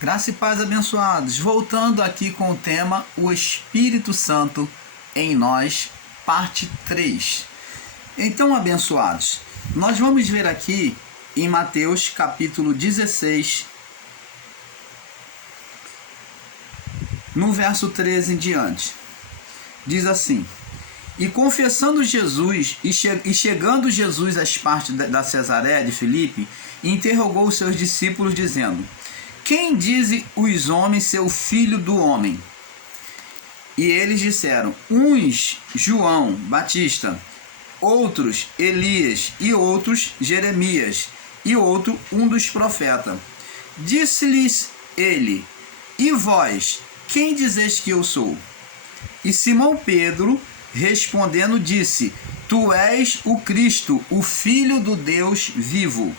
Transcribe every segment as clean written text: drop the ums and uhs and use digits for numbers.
Graça e paz, abençoados. Voltando aqui com o tema O Espírito Santo em nós, parte 3. Então, abençoados, nós vamos ver aqui em Mateus capítulo 16, no verso 13 em diante. Diz assim: E confessando Jesus, e chegando Jesus às partes da Cesareia de Filipe, interrogou os seus discípulos, dizendo: Quem dizem os homens ser o filho do homem? E eles disseram: uns João Batista, outros Elias, e outros Jeremias, e outro um dos profetas. Disse-lhes ele: E vós, quem dizeis que eu sou? E Simão Pedro, respondendo, disse: Tu és o Cristo, o Filho do Deus vivo.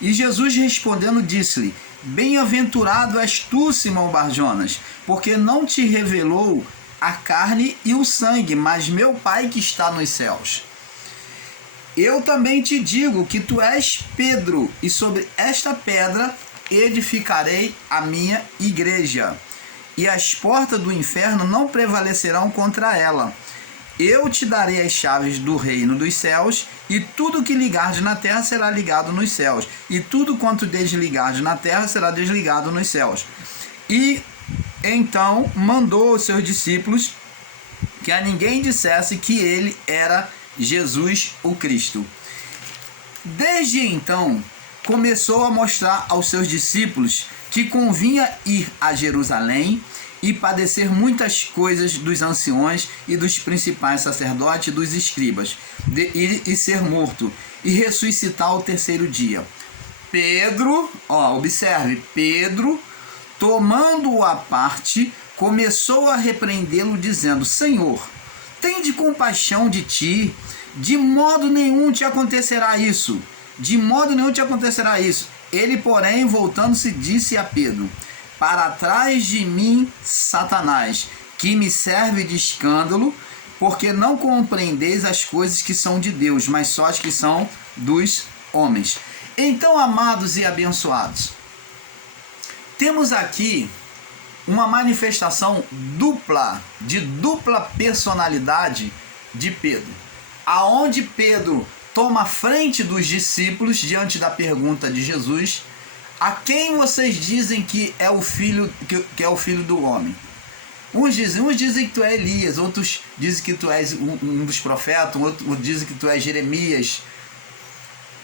E Jesus respondendo disse-lhe: Bem-aventurado és tu, Simão Barjonas, porque não te revelou a carne e o sangue, mas meu Pai que está nos céus. Eu também te digo que tu és Pedro, e sobre esta pedra edificarei a minha igreja, e as portas do inferno não prevalecerão contra ela. Eu te darei as chaves do reino dos céus, e tudo que ligares na terra será ligado nos céus, e tudo quanto desligares na terra será desligado nos céus. E então mandou aos seus discípulos que a ninguém dissesse que ele era Jesus o Cristo. Desde então, começou a mostrar aos seus discípulos que convinha ir a Jerusalém e padecer muitas coisas dos anciões e dos principais sacerdotes e dos escribas, e ser morto, e ressuscitar ao terceiro dia. Pedro, observe, Pedro, tomando-o à parte, começou a repreendê-lo, dizendo: Senhor, tende compaixão de ti, de modo nenhum te acontecerá isso. De modo nenhum te acontecerá isso. Ele, porém, voltando-se, disse a Pedro: Para trás de mim, Satanás, que me serve de escândalo, porque não compreendeis as coisas que são de Deus, mas só as que são dos homens. Então, amados e abençoados, temos aqui uma manifestação de dupla personalidade de Pedro, aonde Pedro toma frente dos discípulos diante da pergunta de Jesus: a quem vocês dizem que é o filho do homem? Uns dizem que tu é Elias, outros dizem que tu és um dos profetas, outros dizem que tu és Jeremias.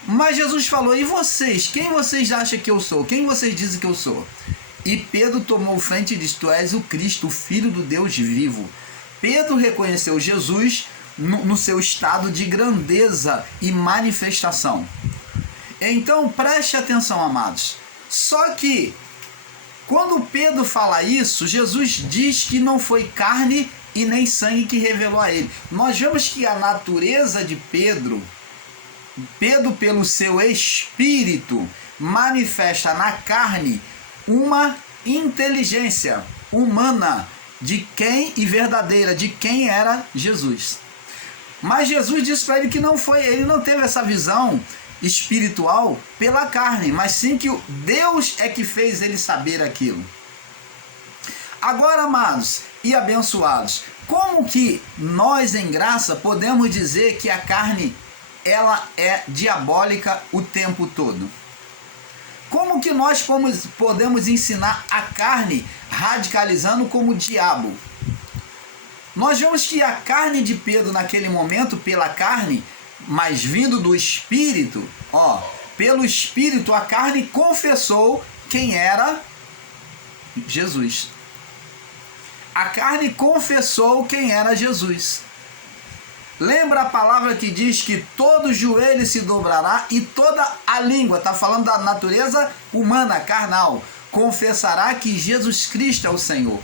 Mas Jesus falou: e vocês? Quem vocês acham que eu sou? Quem vocês dizem que eu sou? E Pedro tomou frente e disse: Tu és o Cristo, o Filho do Deus vivo. Pedro reconheceu Jesus no seu estado de grandeza e manifestação. Então preste atenção, amados. Só que quando Pedro fala isso, Jesus diz que não foi carne e nem sangue que revelou a ele. Nós vemos que a natureza de Pedro, pelo seu espírito, manifesta na carne uma inteligência humana de quem e verdadeira, de quem era Jesus. Mas Jesus disse para ele que não foi, ele não teve essa visão espiritual pela carne, mas sim que Deus é que fez ele saber aquilo. Agora, amados e abençoados, como que nós em graça podemos dizer que a carne ela é diabólica o tempo todo? Como que nós podemos ensinar a carne radicalizando como diabo? Nós vemos que a carne de Pedro naquele momento, pela carne, mas vindo do Espírito, pelo Espírito, a carne confessou quem era Jesus. A carne confessou quem era Jesus. Lembra a palavra que diz que todo joelho se dobrará e toda a língua, está falando da natureza humana, carnal, confessará que Jesus Cristo é o Senhor.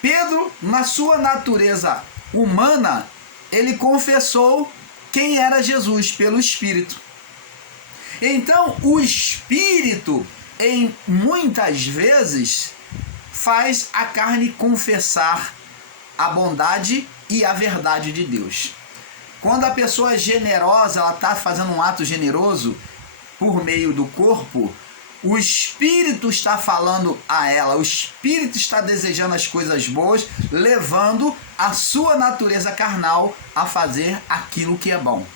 Pedro, na sua natureza humana, ele confessou quem era Jesus pelo Espírito. Então, o Espírito, muitas vezes, faz a carne confessar a bondade e a verdade de Deus. Quando a pessoa é generosa, ela está fazendo um ato generoso por meio do corpo, O Espírito está falando a ela, o Espírito está desejando as coisas boas, levando a sua natureza carnal a fazer aquilo que é bom.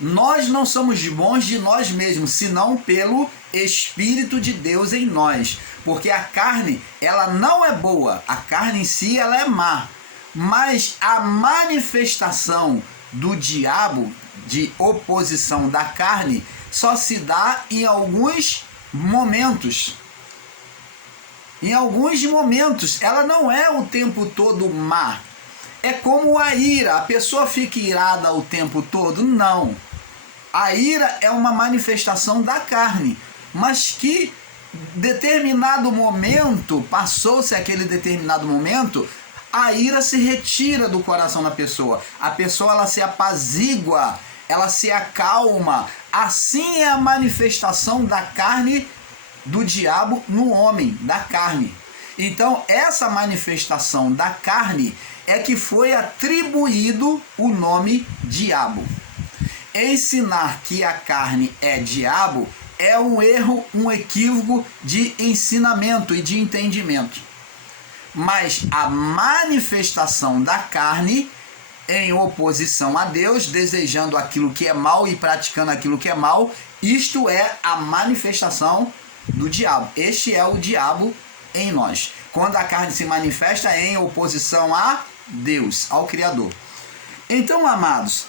Nós não somos bons de nós mesmos, senão pelo Espírito de Deus em nós. Porque a carne, ela não é boa, a carne em si ela é má. Mas a manifestação do diabo, de oposição da carne, só se dá em alguns momentos. Em alguns momentos, ela não é o tempo todo má. É como a ira, a pessoa fica irada o tempo todo? Não. A ira é uma manifestação da carne, mas que determinado momento, passou-se aquele determinado momento, a ira se retira do coração da pessoa. A pessoa ela se apazigua, ela se acalma. Assim é a manifestação da carne do diabo no homem, da carne. Então, essa manifestação da carne é que foi atribuído o nome diabo. Ensinar que a carne é diabo é um erro, um equívoco de ensinamento e de entendimento. Mas a manifestação da carne em oposição a Deus, desejando aquilo que é mal e praticando aquilo que é mal, isto é a manifestação do diabo. Este é o diabo em nós. Quando a carne se manifesta em oposição a Deus, ao Criador. Então, amados,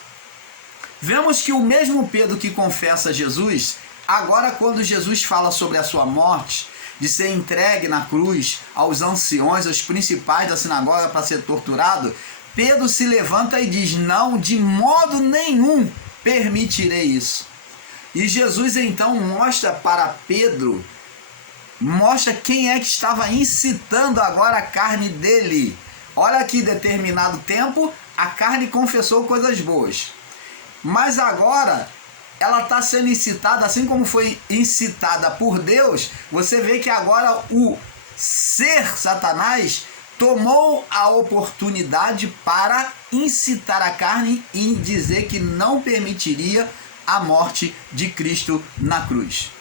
vemos que o mesmo Pedro que confessa Jesus, agora quando Jesus fala sobre a sua morte, de ser entregue na cruz aos anciões, aos principais da sinagoga para ser torturado, Pedro se levanta e diz: não, de modo nenhum permitirei isso. E Jesus então mostra para Pedro, mostra quem é que estava incitando agora a carne dele. Olha que determinado tempo a carne confessou coisas boas, mas agora ela está sendo incitada, assim como foi incitada por Deus. Você vê que agora o ser Satanás tomou a oportunidade para incitar a carne e dizer que não permitiria a morte de Cristo na cruz.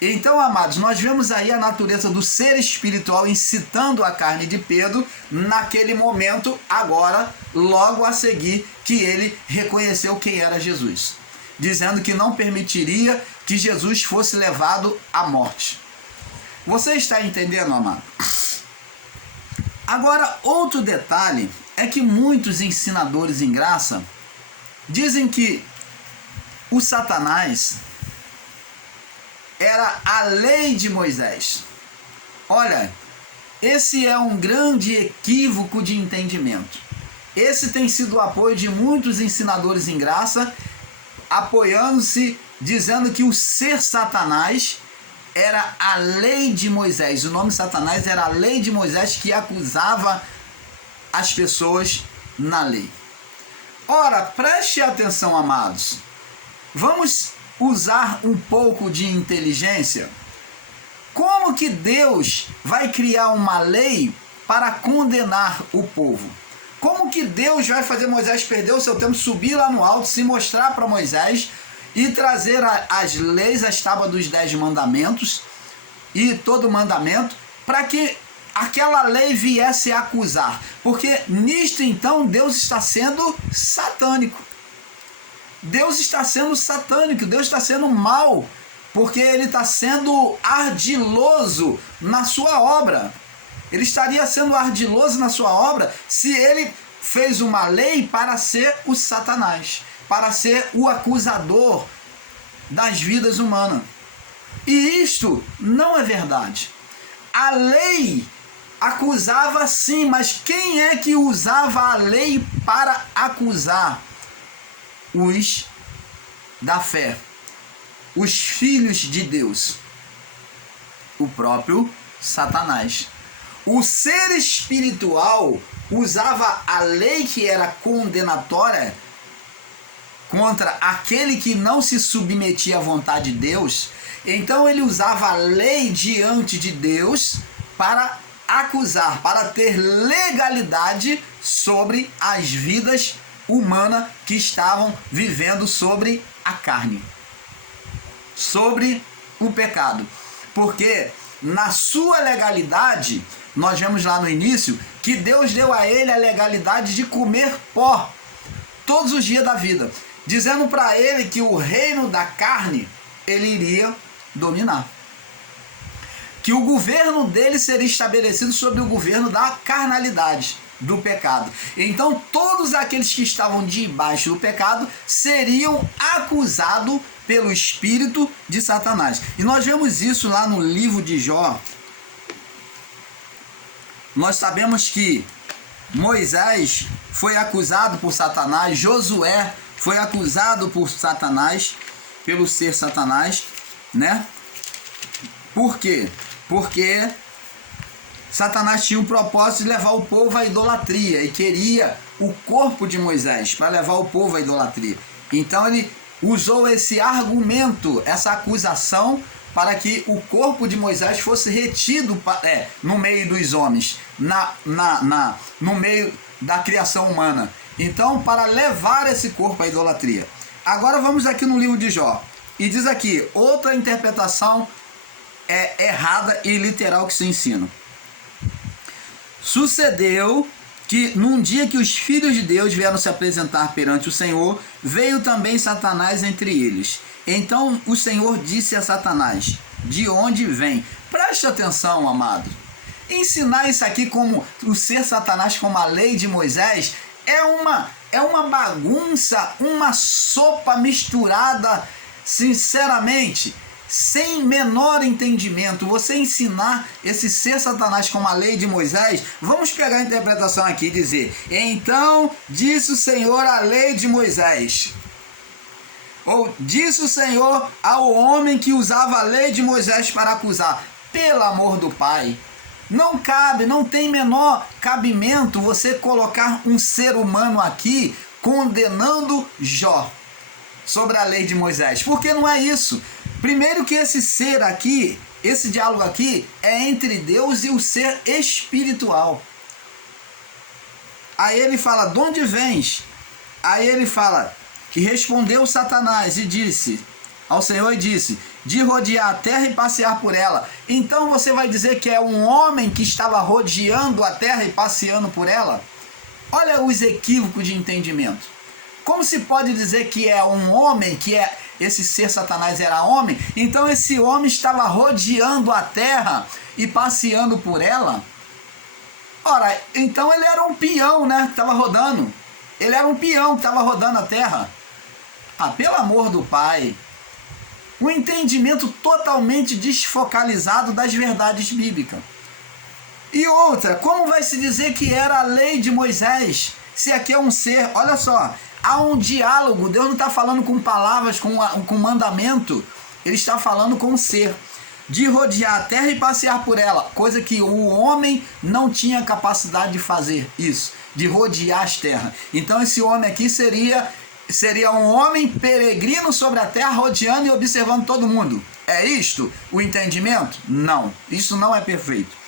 Então, amados, nós vemos aí a natureza do ser espiritual incitando a carne de Pedro naquele momento, agora, logo a seguir que ele reconheceu quem era Jesus, dizendo que não permitiria que Jesus fosse levado à morte. Você está entendendo, amado? Agora, outro detalhe é que muitos ensinadores em graça dizem que o Satanás era a lei de Moisés. Olha, esse é um grande equívoco de entendimento. Esse tem sido o apoio de muitos ensinadores em graça, apoiando-se, dizendo que o ser Satanás era a lei de Moisés. O nome Satanás era a lei de Moisés que acusava as pessoas na lei. Ora, preste atenção, amados. Vamos usar um pouco de inteligência. Como que Deus vai criar uma lei para condenar o povo? Como que Deus vai fazer Moisés perder o seu tempo, subir lá no alto, se mostrar para Moisés e trazer as leis, as tábuas dos 10 mandamentos e todo mandamento, para que aquela lei viesse a acusar? Porque nisto então Deus está sendo satânico. Deus está sendo satânico, Deus está sendo mau, porque ele está sendo ardiloso na sua obra. Ele estaria sendo ardiloso na sua obra se ele fez uma lei para ser o Satanás, para ser o acusador das vidas humanas. E isto não é verdade. A lei acusava sim, mas quem é que usava a lei para acusar? Os da fé, os filhos de Deus, o próprio Satanás. O ser espiritual usava a lei que era condenatória contra aquele que não se submetia à vontade de Deus. Então ele usava a lei diante de Deus para acusar, para ter legalidade sobre as vidas humanas que estavam vivendo sobre a carne, sobre o pecado. Porque na sua legalidade, nós vemos lá no início, que Deus deu a ele a legalidade de comer pó todos os dias da vida, dizendo para ele que o reino da carne ele iria dominar. Que o governo dele seria estabelecido sobre o governo da carnalidade, do pecado. Então todos aqueles que estavam debaixo do pecado seriam acusados pelo espírito de Satanás. E nós vemos isso lá no livro de Jó. Nós sabemos que Moisés foi acusado por Satanás, Josué foi acusado por Satanás, pelo ser Satanás, né? Por quê? Porque Satanás tinha o propósito de levar o povo à idolatria e queria o corpo de Moisés para levar o povo à idolatria. Então ele usou esse argumento, essa acusação, para que o corpo de Moisés fosse retido no meio dos homens, no meio da criação humana. Então, para levar esse corpo à idolatria. Agora vamos aqui no livro de Jó. E diz aqui, outra interpretação errada e literal que se ensina. Sucedeu que num dia que os filhos de Deus vieram se apresentar perante o Senhor, veio também Satanás entre eles. Então o Senhor disse a Satanás, de onde vem? Preste atenção, amado. Ensinar isso aqui como o ser Satanás, como a lei de Moisés, é uma bagunça, uma sopa misturada, sinceramente, sem menor entendimento. Você ensinar esse ser Satanás como a lei de Moisés, vamos pegar a interpretação aqui e dizer, então disse o Senhor a lei de Moisés. Ou disse o Senhor ao homem que usava a lei de Moisés para acusar. Pelo amor do Pai, não cabe, não tem menor cabimento você colocar um ser humano aqui condenando Jó sobre a lei de Moisés, porque não é isso. Primeiro que esse ser aqui, esse diálogo aqui é entre Deus e o ser espiritual. Aí ele fala, de onde vens? Aí ele fala, que respondeu Satanás e disse ao Senhor e disse, de rodear a terra e passear por ela. Então você vai dizer que é um homem que estava rodeando a terra e passeando por ela? Olha os equívocos de entendimento. Como se pode dizer que é um homem, que esse ser Satanás era homem, então esse homem estava rodeando a terra e passeando por ela? Ora, então ele era um peão, né, que estava rodando. Ele era um peão que estava rodando a terra. Ah, pelo amor do Pai. Um entendimento totalmente desfocalizado das verdades bíblicas. E outra, como vai se dizer que era a lei de Moisés, se aqui é um ser? Olha só, há um diálogo, Deus não está falando com palavras, com mandamento, ele está falando com um ser. De rodear a terra e passear por ela, coisa que o homem não tinha capacidade de fazer, isso, de rodear as terras. Então esse homem aqui seria um homem peregrino sobre a terra, rodeando e observando todo mundo. É isto o entendimento? Não, isso não é perfeito.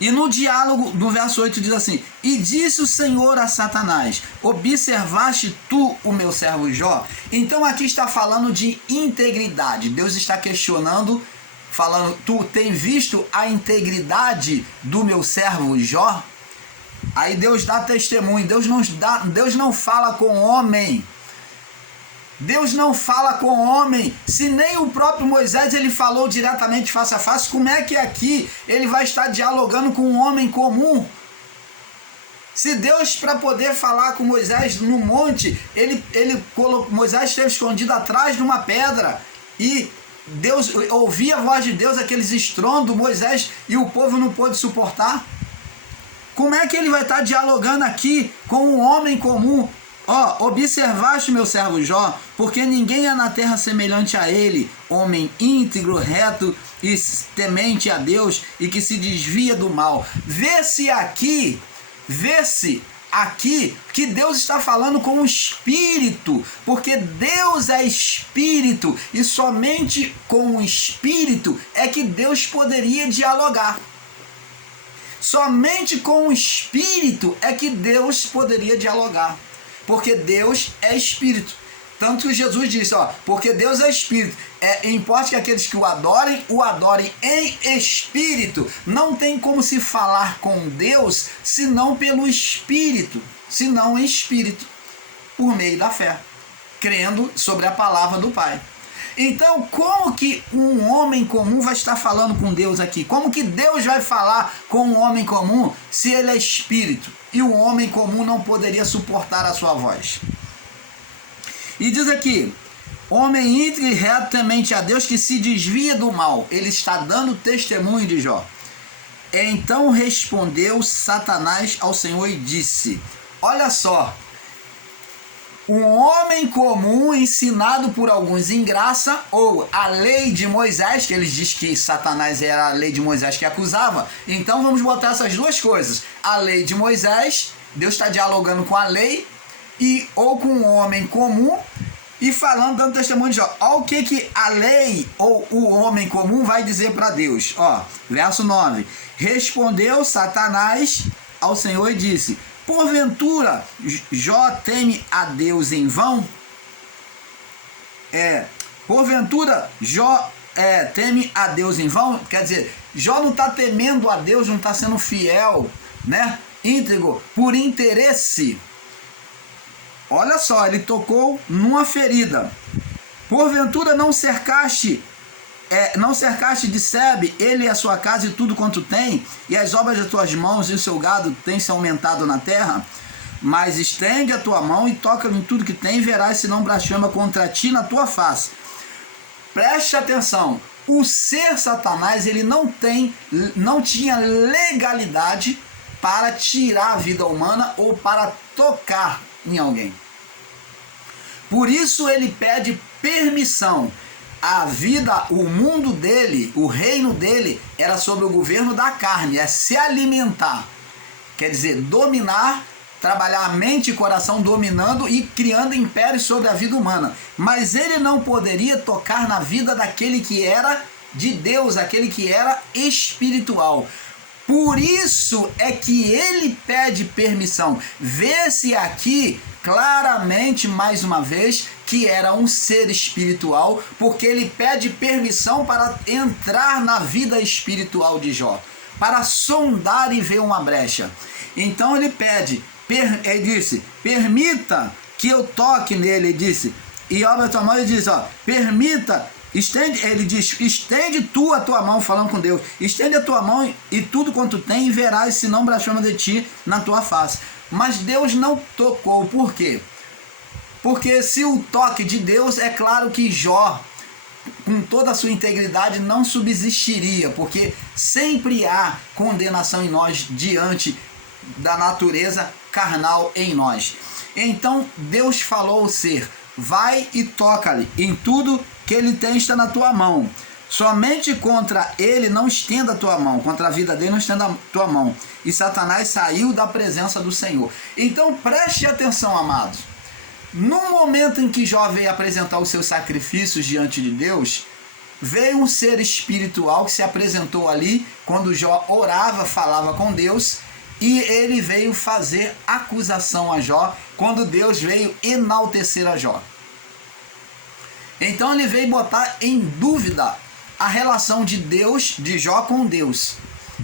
E no diálogo, no verso 8 diz assim, e disse o Senhor a Satanás, observaste tu o meu servo Jó? Então aqui está falando de integridade. Deus está questionando, falando, tu tem visto a integridade do meu servo Jó? Aí Deus dá testemunho, Deus não fala com homem. Deus não fala com homem. Se nem o próprio Moisés ele falou diretamente face a face, como é que aqui ele vai estar dialogando com um homem comum? Se Deus, para poder falar com Moisés no monte, Moisés esteve escondido atrás de uma pedra e Deus ouvia a voz de Deus, aqueles estrondos, Moisés e o povo não pôde suportar. Como é que ele vai estar dialogando aqui com um homem comum? Observaste meu servo Jó, porque ninguém é na terra semelhante a ele, homem íntegro, reto e temente a Deus e que se desvia do mal. Vê-se aqui que Deus está falando com o Espírito, porque Deus é Espírito e somente com o Espírito é que Deus poderia dialogar. Somente com o Espírito é que Deus poderia dialogar. Porque Deus é Espírito. Tanto que Jesus disse, porque Deus é espírito, importa que aqueles que o adorem em espírito. Não tem como se falar com Deus senão pelo espírito, senão em espírito, por meio da fé, crendo sobre a palavra do Pai. Então, como que um homem comum vai estar falando com Deus aqui? Como que Deus vai falar com um homem comum se ele é espírito? E o homem comum não poderia suportar a sua voz. E diz aqui, homem íntegro e reto temente a Deus que se desvia do mal. Ele está dando testemunho de Jó. Então respondeu Satanás ao Senhor e disse, olha só, um homem comum ensinado por alguns em graça, ou a lei de Moisés, que eles dizem que Satanás era a lei de Moisés que acusava. Então vamos botar essas duas coisas. A lei de Moisés, Deus está dialogando com a lei, ou com um homem comum, e falando, dando testemunho de Jó. Olha o que a lei ou o homem comum vai dizer para Deus. Verso 9. Respondeu Satanás ao Senhor e disse, porventura Jó teme a Deus em vão? Porventura Jó teme a Deus em vão? Quer dizer, Jó não está temendo a Deus, não está sendo fiel, né? Íntegro, por interesse. Olha só, ele tocou numa ferida. Porventura não cercaste de Sebe, ele e a sua casa e tudo quanto tem, e as obras das tuas mãos e o seu gado têm se aumentado na terra? Mas estende a tua mão e toca-lhe em tudo que tem, e verás se não blasfema contra ti na tua face. Preste atenção, o ser Satanás, ele não tinha legalidade para tirar a vida humana ou para tocar em alguém. Por isso ele pede permissão. A vida, o mundo dele, o reino dele era sobre o governo da carne, é se alimentar. Quer dizer, dominar, trabalhar a mente e coração dominando e criando impérios sobre a vida humana. Mas ele não poderia tocar na vida daquele que era de Deus, aquele que era espiritual. Por isso é que ele pede permissão. Vê-se aqui claramente, mais uma vez, que era um ser espiritual, porque ele pede permissão para entrar na vida espiritual de Jó, para sondar e ver uma brecha. Então ele pede, ele disse, permita que eu toque nele, ele disse, e obra a tua mão, ele diz, permita, ele diz, estende tu a tua mão, falando com Deus, estende a tua mão e tudo quanto tem, e verás se não blasfema de ti na tua face. Mas Deus não tocou, por quê? Porque se o toque de Deus, é claro que Jó, com toda a sua integridade, não subsistiria, porque sempre há condenação em nós diante da natureza carnal em nós. Então Deus falou ao ser, vai e toca-lhe, em tudo que ele tem está na tua mão. Somente contra ele não estenda a tua mão, contra a vida dele não estenda a tua mão. E Satanás saiu da presença do Senhor. Então preste atenção, amados. No momento em que Jó veio apresentar os seus sacrifícios diante de Deus, veio um ser espiritual que se apresentou ali, quando Jó orava, falava com Deus, e ele veio fazer acusação a Jó, quando Deus veio enaltecer a Jó. Então ele veio botar em dúvida a relação de Deus, de Jó com Deus.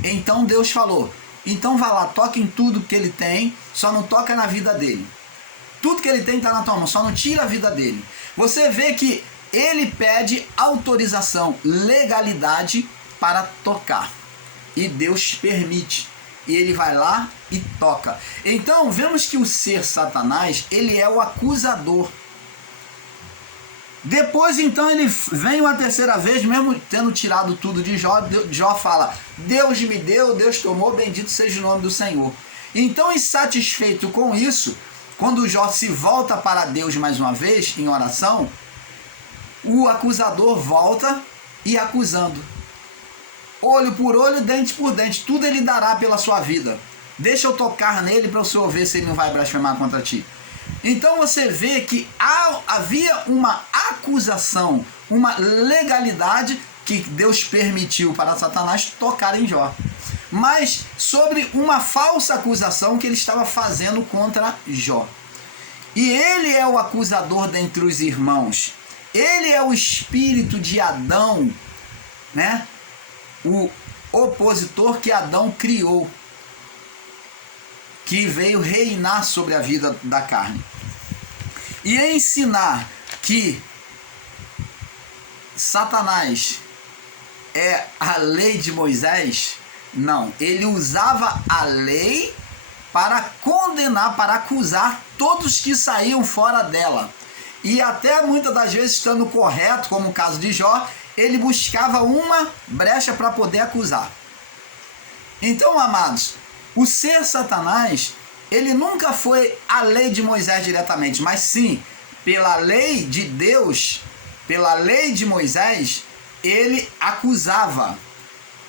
Então Deus falou, então vai lá, toca em tudo que ele tem, só não toca na vida dele. Tudo que ele tem está na tua mão, só não tira a vida dele. Você vê que ele pede autorização, legalidade para tocar. E Deus permite. E ele vai lá e toca. Então vemos que o ser Satanás, ele é o acusador. Depois então ele vem uma terceira vez, mesmo tendo tirado tudo de Jó, Jó fala, Deus me deu, Deus tomou, bendito seja o nome do Senhor. Então, insatisfeito com isso, quando Jó se volta para Deus mais uma vez, em oração, o acusador volta e acusando. Olho por olho, dente por dente, tudo ele dará pela sua vida. Deixa eu tocar nele para o Senhor ver se ele não vai blasfemar contra ti. Então você vê que havia uma acusação, uma legalidade que Deus permitiu para Satanás tocar em Jó. Mas sobre uma falsa acusação que ele estava fazendo contra Jó. E ele é o acusador dentre os irmãos. Ele é o espírito de Adão, né? O opositor que Adão criou, que veio reinar sobre a vida da carne. E ensinar que Satanás é a lei de Moisés, não. Ele usava a lei para condenar, para acusar todos que saíam fora dela. E até muitas das vezes, estando correto, como o caso de Jó, ele buscava uma brecha para poder acusar. Então, amados, o ser Satanás, ele nunca foi a lei de Moisés diretamente, mas sim, pela lei de Deus, pela lei de Moisés, ele acusava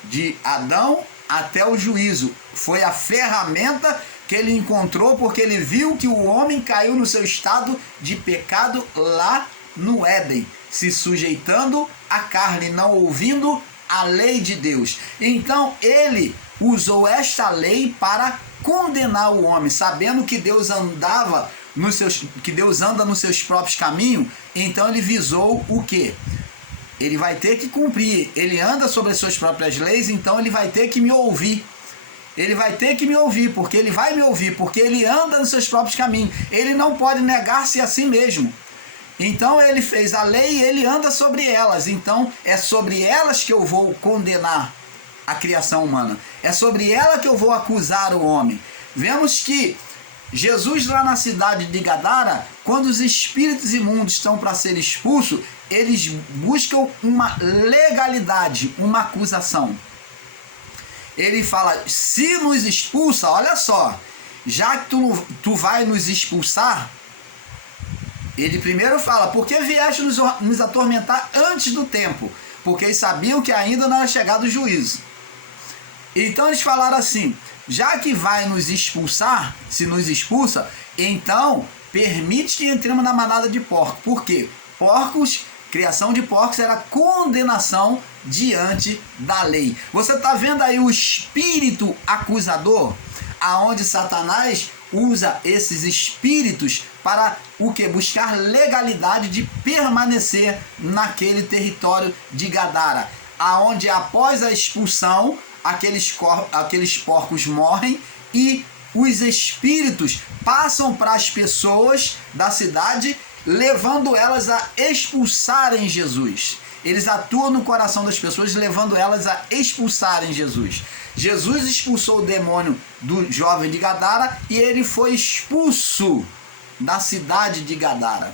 de Adão até o juízo. Foi a ferramenta que ele encontrou, porque ele viu que o homem caiu no seu estado de pecado lá no Éden, se sujeitando à carne, não ouvindo a lei de Deus. Então ele usou esta lei para condenar o homem, sabendo que Deus anda nos seus próprios caminhos. Então ele visou o quê? Ele vai ter que cumprir. Ele anda sobre as suas próprias leis, então ele vai ter que me ouvir. Ele vai ter que me ouvir, porque ele vai me ouvir, porque ele anda nos seus próprios caminhos. Ele não pode negar-se a si mesmo. Então ele fez a lei e ele anda sobre elas. Então é sobre elas que eu vou condenar a criação humana. É sobre ela que eu vou acusar o homem. Vemos que Jesus, lá na cidade de Gadara, quando os espíritos imundos estão para ser expulsos, eles buscam uma legalidade, uma acusação. Ele fala, se nos expulsa, olha só, já que tu vai nos expulsar, ele primeiro fala, por que vieste nos atormentar antes do tempo? Porque eles sabiam que ainda não era chegado o juízo. Então eles falaram assim, já que vai nos expulsar, se nos expulsa, então permite que entremos na manada de porcos. Por quê? Porcos, criação de porcos era condenação diante da lei. Você está vendo aí o espírito acusador, aonde Satanás usa esses espíritos para o que? Buscar legalidade de permanecer naquele território de Gadara, aonde após a expulsão aqueles porcos morrem e os espíritos passam para as pessoas da cidade, levando elas a expulsarem Jesus. Eles atuam no coração das pessoas, levando elas a expulsarem Jesus. Jesus expulsou o demônio do jovem de Gadara e ele foi expulso da cidade de Gadara.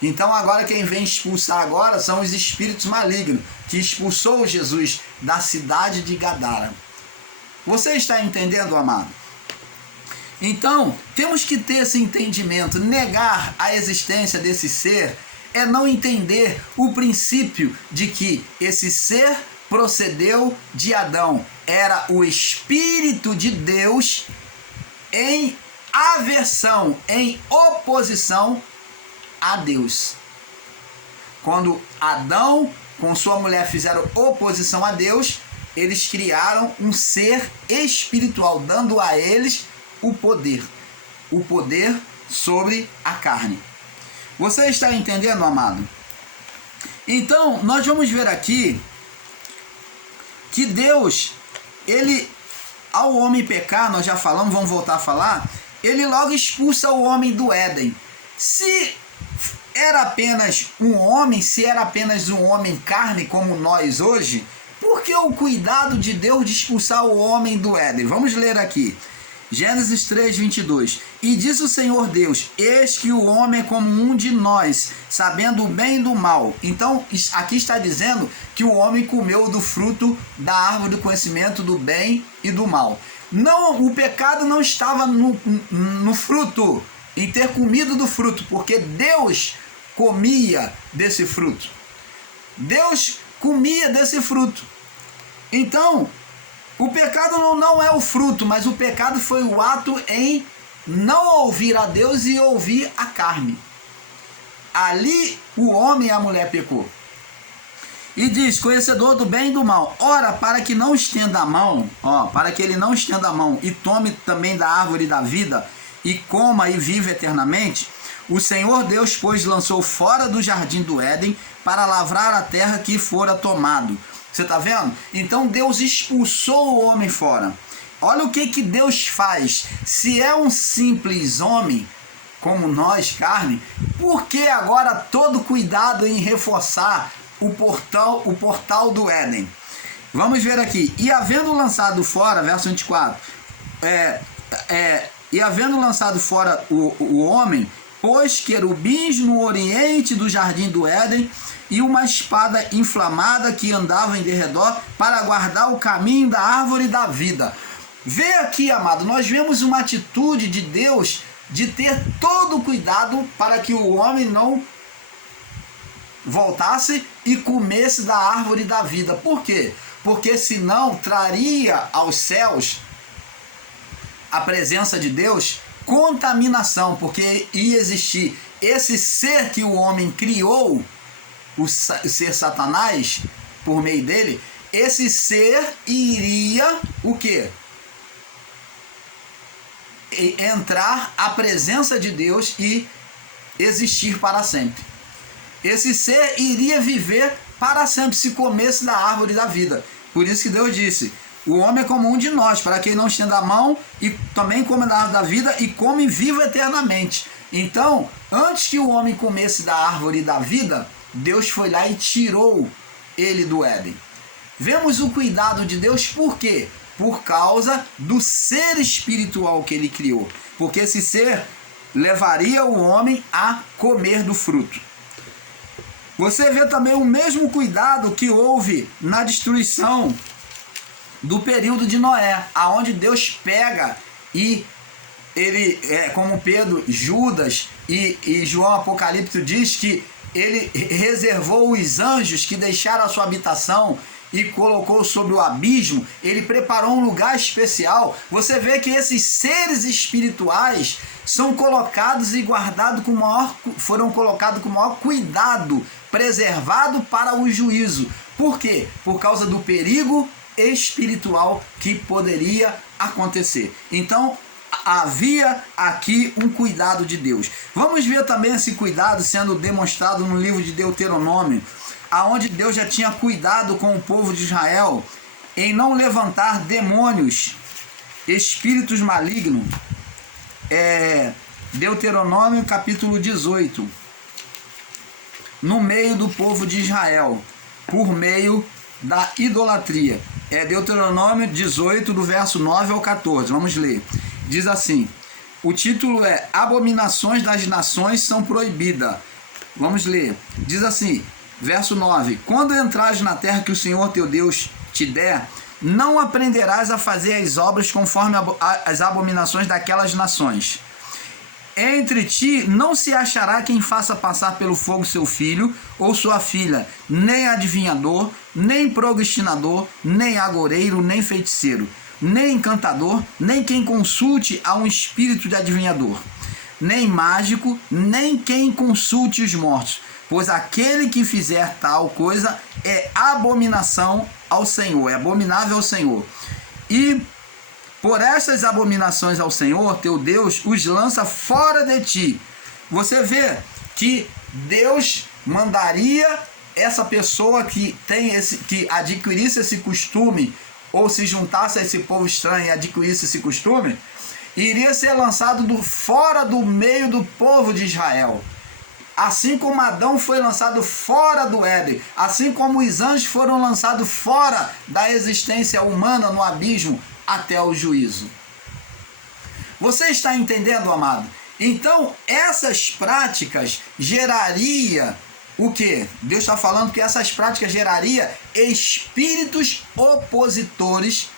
Então agora quem vem expulsar agora são os espíritos malignos, que expulsou Jesus da cidade de Gadara. Você está entendendo, amado? Então, temos que ter esse entendimento. Negar a existência desse ser é não entender o princípio de que esse ser procedeu de Adão. Era o Espírito de Deus em aversão, em oposição a Deus. Quando Adão com sua mulher fizeram oposição a Deus, eles criaram um ser espiritual, dando a eles o poder sobre a carne. Você está entendendo, amado? Então, nós vamos ver aqui que Deus, ele, ao homem pecar, nós já falamos, vamos voltar a falar, ele logo expulsa o homem do Éden. Se era apenas um homem, se era apenas um homem carne como nós hoje, por que o cuidado de Deus de expulsar o homem do Éden? Vamos ler aqui. Gênesis 3, 22. E disse o Senhor Deus, eis que o homem é como um de nós, sabendo o bem e do mal. Então, aqui está dizendo que o homem comeu do fruto da árvore do conhecimento do bem e do mal. Não, o pecado não estava no fruto, em ter comido do fruto, porque Deus comia desse fruto. Deus comia desse fruto. Então, o pecado não é o fruto, mas o pecado foi o ato em não ouvir a Deus e ouvir a carne. Ali o homem e a mulher pecou. E diz, conhecedor do bem e do mal. Ora, para que não estenda a mão, para que ele não estenda a mão e tome também da árvore da vida e coma e viva eternamente, O Senhor Deus, pois, lançou fora do jardim do Éden para lavrar a terra que fora tomado. Você está vendo? Então Deus expulsou o homem fora. Olha o que Deus faz. Se é um simples homem, como nós, carne, por que agora todo cuidado em reforçar o portal do Éden? Vamos ver aqui. E havendo lançado fora, verso 24, e havendo lançado fora o homem, pôs querubins no oriente do jardim do Éden e uma espada inflamada que andava em derredor para guardar o caminho da árvore da vida. Vê aqui, amado, nós vemos uma atitude de Deus de ter todo o cuidado para que o homem não voltasse e comesse da árvore da vida. Por quê? Porque senão traria aos céus a presença de Deus contaminação, porque ia existir esse ser que o homem criou, o ser Satanás, por meio dele, esse ser iria o quê? Entrar à presença de Deus e existir para sempre. Esse ser iria viver para sempre se comesse da árvore da vida. Por isso que Deus disse: o homem é como um de nós, para quem não estenda a mão e também come da árvore da vida e come e vive eternamente. Então, antes que o homem comesse da árvore da vida, Deus foi lá e tirou ele do Éden. Vemos o cuidado de Deus, por quê? Por causa do ser espiritual que ele criou. Porque esse ser levaria o homem a comer do fruto. Você vê também o mesmo cuidado que houve na destruição do período de Noé, aonde Deus pega e ele, como Pedro, Judas e João Apocalipse diz que ele reservou os anjos que deixaram a sua habitação e colocou sobre o abismo, ele preparou um lugar especial. Você vê que esses seres espirituais são colocados e guardados foram colocados com o maior cuidado, preservado para o juízo. Por quê? Por causa do perigo espiritual que poderia acontecer. Então, havia aqui um cuidado de Deus. Vamos ver também esse cuidado sendo demonstrado no livro de Deuteronômio, aonde Deus já tinha cuidado com o povo de Israel em não levantar demônios, espíritos malignos. Deuteronômio capítulo 18, no meio do povo de Israel, por meio da idolatria. Deuteronômio 18, do verso 9 ao 14. Vamos ler. Diz assim, o título é Abominações das Nações são proibidas. Vamos ler. Diz assim, verso 9: Quando entrares na terra que o Senhor teu Deus te der, não aprenderás a fazer as obras conforme as abominações daquelas nações. Entre ti não se achará quem faça passar pelo fogo seu filho ou sua filha, nem adivinhador, nem procrastinador, nem agoreiro, nem feiticeiro, nem encantador, nem quem consulte a um espírito de adivinhador, nem mágico, nem quem consulte os mortos, pois aquele que fizer tal coisa é abominação ao Senhor, é abominável ao Senhor. E por estas abominações ao Senhor, teu Deus, os lança fora de ti. Você vê que Deus mandaria essa pessoa que adquirisse esse costume, ou se juntasse a esse povo estranho e adquirisse esse costume, iria ser lançado fora do meio do povo de Israel. Assim como Adão foi lançado fora do Éden, assim como os anjos foram lançados fora da existência humana no abismo até o juízo. Você está entendendo, amado? Então, essas práticas geraria o quê? Deus está falando que essas práticas geraria espíritos opositores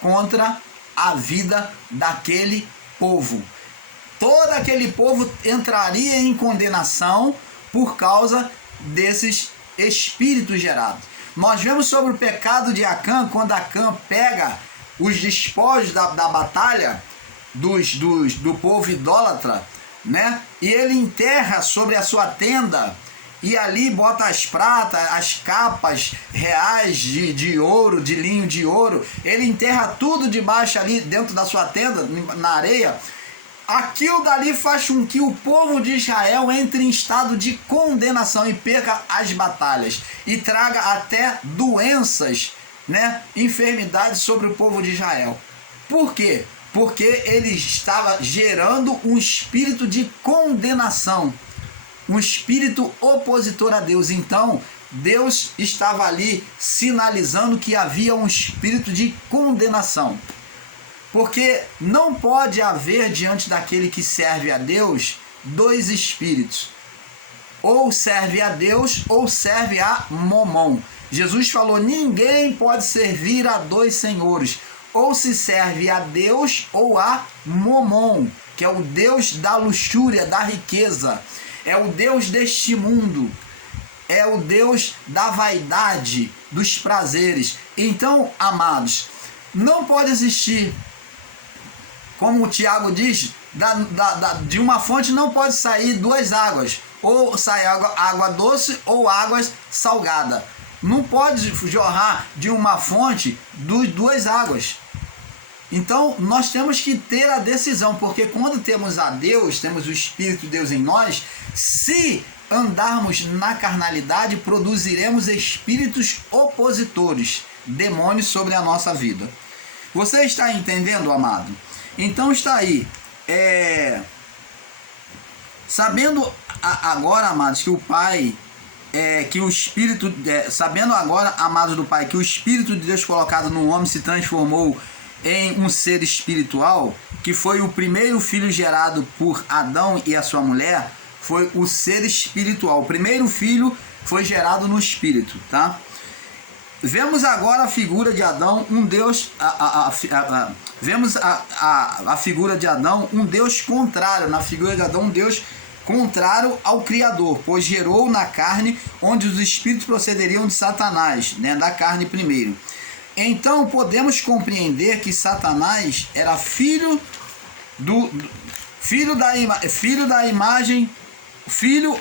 contra a vida daquele povo. Todo aquele povo entraria em condenação por causa desses espíritos gerados. Nós vemos sobre o pecado de Acã, quando Acã pega os despojos da batalha do povo idólatra, né? E ele enterra sobre a sua tenda, e ali bota as pratas, as capas reais de ouro, de linho de ouro. Ele enterra tudo debaixo ali dentro da sua tenda, na areia. Aquilo dali faz com que o povo de Israel entre em estado de condenação e perca as batalhas e traga até doenças, né, enfermidades sobre o povo de Israel. Por quê? Porque ele estava gerando um espírito de condenação, um espírito opositor a Deus. Então, Deus estava ali sinalizando que havia um espírito de condenação. Porque não pode haver diante daquele que serve a Deus dois espíritos. Ou serve a Deus ou serve a Momon. Jesus falou: ninguém pode servir a dois senhores. Ou se serve a Deus ou a Momon, que é o Deus da luxúria, da riqueza. É o Deus deste mundo. É o Deus da vaidade, dos prazeres. Então, amados, não pode existir, como o Tiago diz, de uma fonte não pode sair duas águas. Ou sai água doce ou água salgada. Não pode jorrar de uma fonte duas águas. Então, nós temos que ter a decisão, porque quando temos a Deus, temos o Espírito de Deus em nós, se andarmos na carnalidade, produziremos espíritos opositores, demônios sobre a nossa vida. Você está entendendo, amado? Então está aí. Sabendo agora, amados, que o Pai, que o Espírito, sabendo agora, amados do Pai, que o Espírito de Deus colocado no homem se transformou em um ser espiritual, que foi o primeiro filho gerado por Adão e a sua mulher, foi o ser espiritual. O primeiro filho foi gerado no espírito, tá? Vemos agora a figura de Adão, um Deus, vemos a figura de Adão, um Deus contrário, na figura de Adão, um Deus contrário ao Criador, pois gerou na carne, onde os espíritos procederiam de Satanás, né, da carne primeiro. Então podemos compreender que Satanás era filho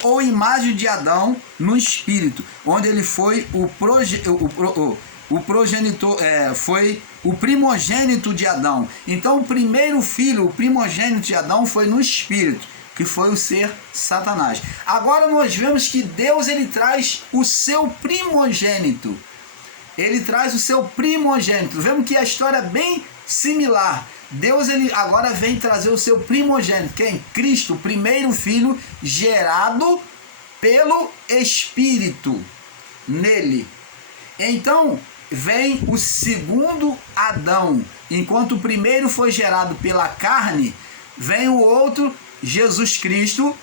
ou imagem de Adão no espírito, onde ele foi o progenitor, foi o primogênito de Adão. Então o primeiro filho, o primogênito de Adão, foi no espírito, que foi o ser Satanás. Agora nós vemos que Deus, ele traz o seu primogênito. Ele traz o seu primogênito. Vemos que a história é bem similar. Deus, ele agora vem trazer o seu primogênito. Quem? Cristo, o primeiro filho gerado pelo Espírito nele. Então vem o segundo Adão. Enquanto o primeiro foi gerado pela carne, vem o outro, Jesus Cristo,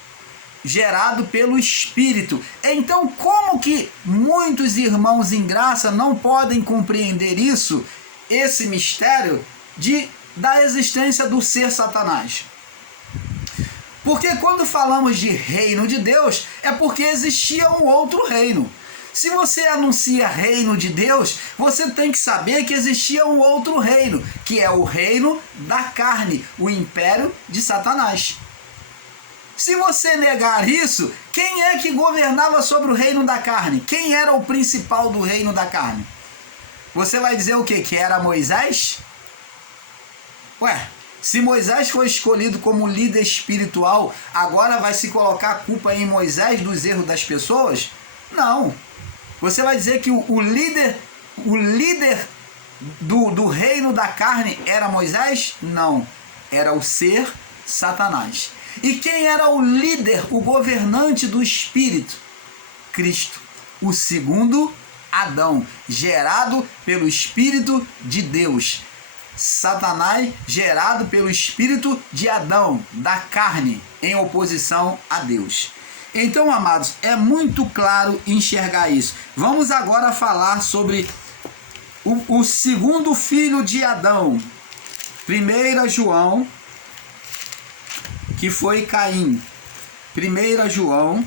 gerado pelo Espírito. Então, como que muitos irmãos em graça não podem compreender isso, esse mistério da existência do ser Satanás? Porque quando falamos de reino de Deus, é porque existia um outro reino. Se você anuncia reino de Deus, você tem que saber que existia um outro reino, que é o reino da carne, o império de Satanás. Se você negar isso, quem é que governava sobre o reino da carne? Quem era o principal do reino da carne? Você vai dizer o quê? Que era Moisés? Ué, se Moisés foi escolhido como líder espiritual, agora vai se colocar a culpa em Moisés dos erros das pessoas? Não. Você vai dizer que o líder do reino da carne era Moisés? Não. Era o ser Satanás. E quem era o líder, o governante do Espírito? Cristo, o segundo Adão, gerado pelo Espírito de Deus. Satanás, gerado pelo Espírito de Adão, da carne, em oposição a Deus. Então, amados, é muito claro enxergar isso. Vamos agora falar sobre o segundo filho de Adão. 1 João, que foi Caim. 1 João,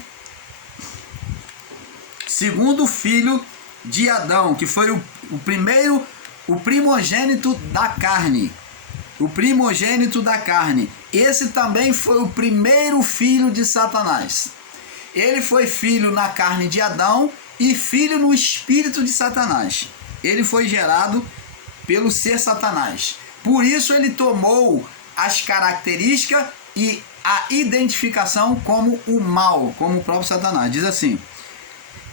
segundo filho de Adão, que foi o primogênito da carne. O primogênito da carne. Esse também foi o primeiro filho de Satanás. Ele foi filho na carne de Adão e filho no espírito de Satanás. Ele foi gerado pelo ser Satanás. Por isso ele tomou as características e a identificação como o mal, como o próprio Satanás. Diz assim,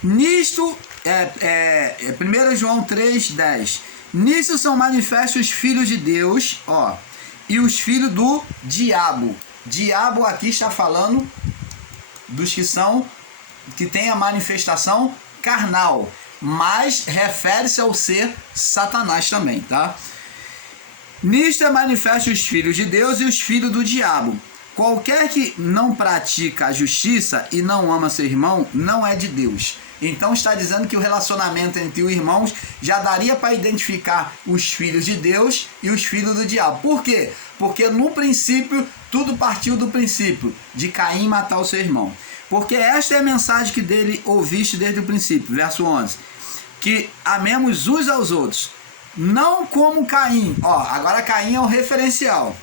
nisto, 1 João 3,10, nisso são manifestos os filhos de Deus, e os filhos do diabo. Diabo aqui está falando dos que têm a manifestação carnal, mas refere-se ao ser Satanás também, tá? Nisto é manifesto os filhos de Deus e os filhos do diabo. Qualquer que não pratica a justiça e não ama seu irmão, não é de Deus. Então está dizendo que o relacionamento entre os irmãos já daria para identificar os filhos de Deus e os filhos do diabo. Por quê? Porque no princípio, tudo partiu do princípio de Caim matar o seu irmão. Porque esta é a mensagem que dele ouviste desde o princípio, verso 11. Que amemos uns aos outros, não como Caim. Agora Caim é o referencial,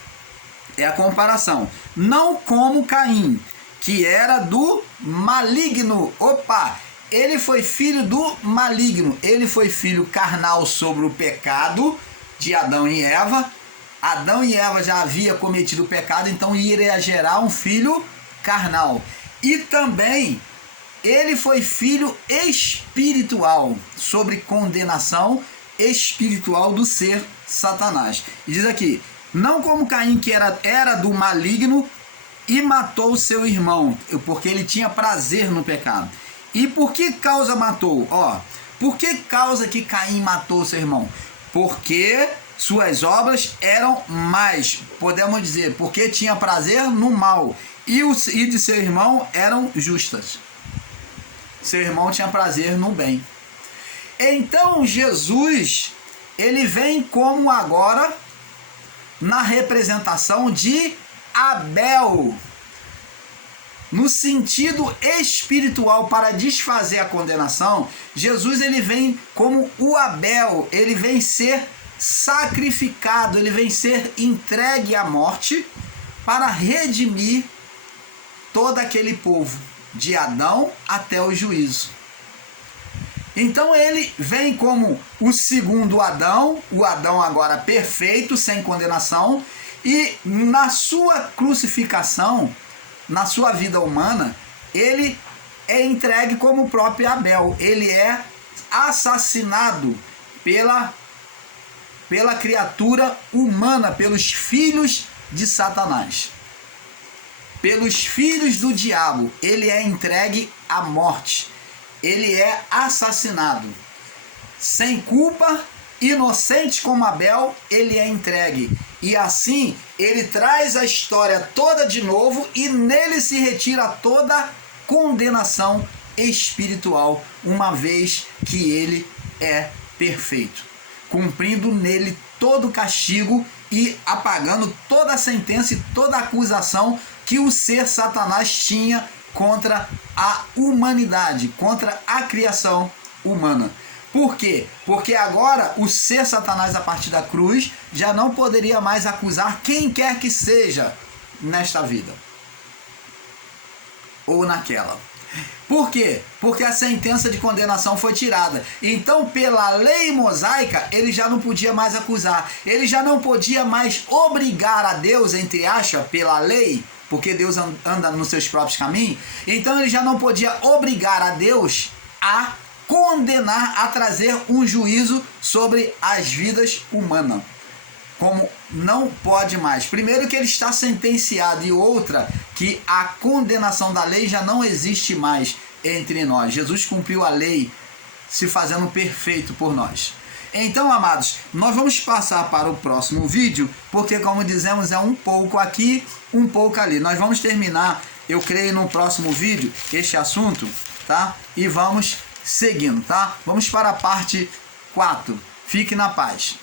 é a comparação. Não como Caim, que era do maligno. Ele foi filho do maligno. Ele foi filho carnal sobre o pecado de Adão e Eva. Adão e Eva já haviam cometido o pecado, então iria gerar um filho carnal. E também ele foi filho espiritual, sobre condenação espiritual do ser Satanás. E diz aqui, não como Caim, que era do maligno e matou seu irmão, porque ele tinha prazer no pecado. E por que causa matou? Por que causa que Caim matou seu irmão? Porque suas obras eram más, podemos dizer, porque tinha prazer no mal, e de seu irmão eram justas. Seu irmão tinha prazer no bem. Então Jesus, ele vem como agora na representação de Abel, no sentido espiritual, para desfazer a condenação. Jesus, ele vem como o Abel, ele vem ser sacrificado, ele vem ser entregue à morte para redimir todo aquele povo, de Adão até o juízo. Então ele vem como o segundo Adão, o Adão agora perfeito, sem condenação, e na sua crucificação, na sua vida humana, ele é entregue como o próprio Abel. Ele é assassinado pela criatura humana, pelos filhos de Satanás, pelos filhos do diabo. Ele é entregue à morte, ele é assassinado. Sem culpa, inocente como Abel, ele é entregue. E assim, ele traz a história toda de novo e nele se retira toda condenação espiritual, uma vez que ele é perfeito, cumprindo nele todo o castigo e apagando toda a sentença e toda a acusação que o ser Satanás tinha contra a humanidade, contra a criação humana. Por quê? Porque agora o ser Satanás, a partir da cruz, já não poderia mais acusar quem quer que seja nesta vida ou naquela. Por quê? Porque a sentença de condenação foi tirada. Então, pela lei mosaica, ele já não podia mais acusar. Ele já não podia mais obrigar a Deus, entre aspas, pela lei, porque Deus anda nos seus próprios caminhos. Então, ele já não podia obrigar a Deus a condenar, a trazer um juízo sobre as vidas humanas. Como não pode mais. Primeiro, que ele está sentenciado, e outra, que a condenação da lei já não existe mais entre nós. Jesus cumpriu a lei, se fazendo perfeito por nós. Então, amados, nós vamos passar para o próximo vídeo, porque, como dizemos, é um pouco aqui, um pouco ali. Nós vamos terminar, eu creio, no próximo vídeo, este assunto, tá? E vamos seguindo, tá? Vamos para a parte 4. Fique na paz.